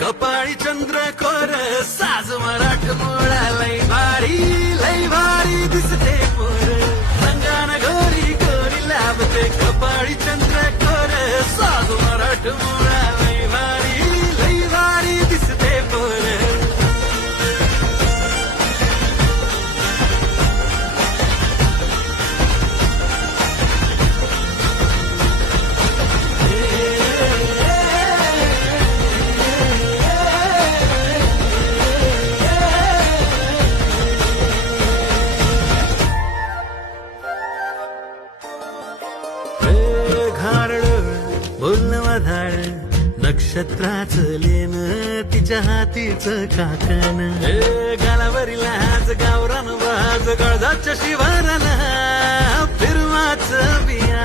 कपाळी चंद्र core साज मराठ मोळा लय भारी दिसते पोर रंगान गोरी गोरी लाभते कपाळी चंद्र कोर साज मराठ मोळा लय भारी दिसते पोर बोलणं वाधाळ नक्षत्राच लेन तिच्या हातीच काकण गालावरील आज गावरान बाज गळदाच्या शिवाराला फिरवाच बिया